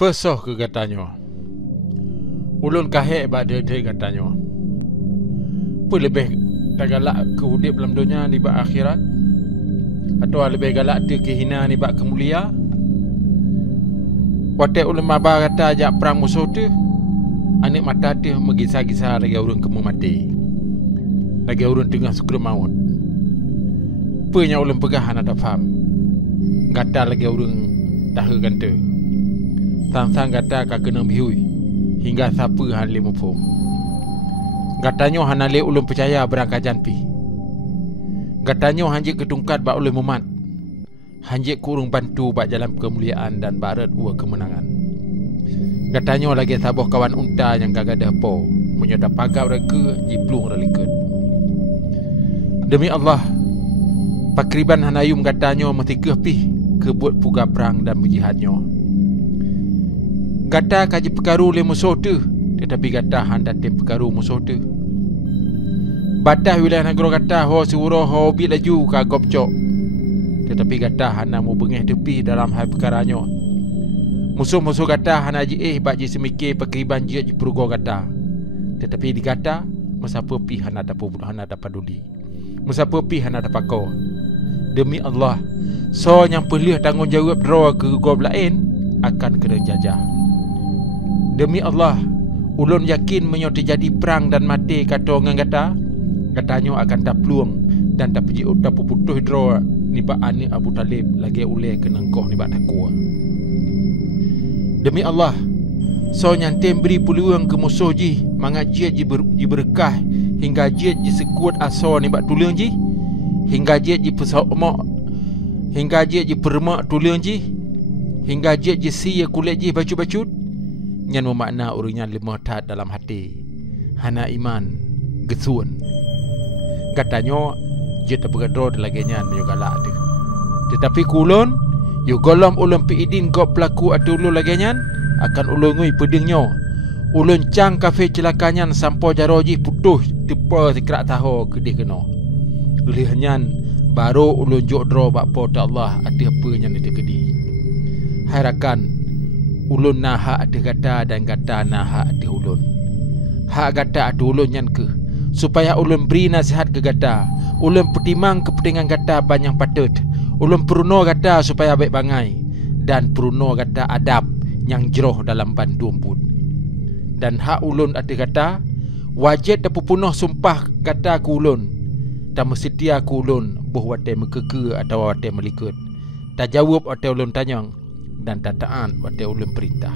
Fesoh ke katanya. Ulun kahek bak dede katanya. Apa lebih tak galak ke hudip dalam dunia ni bak akhirat? Atau lebih galak dia kehina ni bak kemulia? Watak ulun mabah kata ajak perang musuh tu, anik mata dia mengisah-kisah lagi urun kemu mati. Lagi urun tengah segera maut. Punya ulun pegahan ada faham. Kata lagi urun tahu kanta. Sang-sang kata kak kena bihui hingga siapa han le mupo. Katanya han ale ulun percaya berangkajan pi. Katanya hanjik ketungkat bak ulun mumat. Hanjik kurung bantu bak jalan kemuliaan dan barat ua kemenangan. Katanya lagi sabuh kawan unta yang gagah po menyodap pagap reka jiplung relikut. Demi Allah, pakriban hanayum katanya mesti pi kebut puga perang dan berjihadnya. Kata kaji perkaru le musuh tu, tetapi kata handa tem perkaru musuh tu. Batah wilayah negara kata ho suruh ho bi laju ka gopcok. Tetapi kata hana mu bengih tepi dalam hal perkaranya. Musuh-musuh kata hana ji bak ji semikir pakriban ji perugo kata. Tetapi dikata mesapa pi hana dapat peduli. Mesapa pi hana dapat kau. Demi Allah, so yang pelih tanggungjawab draw ke gob lain akan kena jajah. Demi Allah, ulun yakin menyoti jadi perang dan mati kata orang kata. Katanya akan tak peluang dan tak pergi tak putus draw ni bak ani Abu Talib lagi ulai kena engkau ni bak takwa. Demi Allah, so nyantem beri peluang ke musuh ji mangat jiat ji berkah hingga jiat ji sekuat asal ni bak tulang ji hingga jiat ji pesok hingga jiat ji permak tulang ji hingga jiat ji si kulit ji bacut-bacut nyan bermakna urangnya lemah tat dalam hati hana iman gesun. Katanya dia tak bergadro lagi nyan yo galak tu. Tetapi kulun yo golom ulun pi idin gop pelaku atau ulun lagi nyan akan ulun ngui pedingnya. Ulun cang kafe celakanyan sampo jaroji putus tepa sekrak tahu kedih kena. Lih nyan baru ulun jok dro bak po ta Allah ada apa nyan dia kedih. Harakan ulun nah hak ada kata dan kata nah hak ada ulun. Hak kata ada ulun nyan ke supaya ulun beri nasihat ke kata. Ulun pertimang kepentingan kata banyak patut. Ulun peruno kata supaya baik bangai dan peruno kata adab yang jeroh dalam bandu emput. Dan hak ulun ada kata wajib dapat penuh sumpah kata ku ulun dan setia ku ulun boh watai mekeke atau watai melikut. Tak jawab watai ulun tanyang dan tak taat watai ulun perintah.